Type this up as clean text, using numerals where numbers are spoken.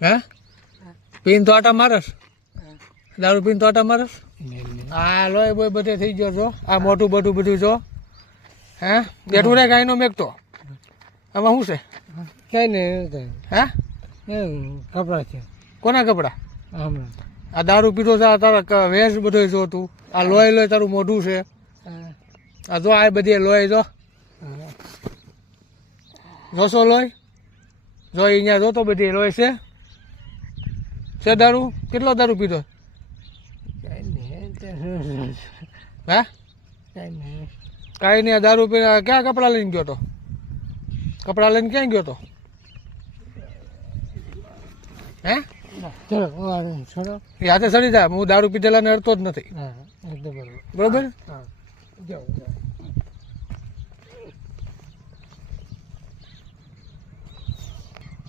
હે પીન તો આટા મારસ દારૂ પીન તો આટા મારસ હા લોહી બોય બધે થઈ ગયો છો આ મોટું બધું જો હે બેઠું રે ગાયનો મેકતો આમાં શું છે કઈ નહીં હે કપડા છે કોના કપડા હમણાં આ દારૂ પીધો છે આ તારા વેશ બધો જો તું આ લોહી તારું મોઢું છે આ જો આ બધી લોહી જો જોશો લોહી જો અહીંયા જોતો બધી લોહી છે દારૂ કેટલો દારૂ પીધો હે કાંઈ નહીં આ દારૂ પીને ક્યાં કપડાં લઈને ગયો તો કપડાં લઈને ક્યાં ગયો તો હે ચલો હાથે સડી જાય હું દારૂ પીધેલા ને અડતો જ નથી હા એકદમ બરોબર બરોબર હા જાઓ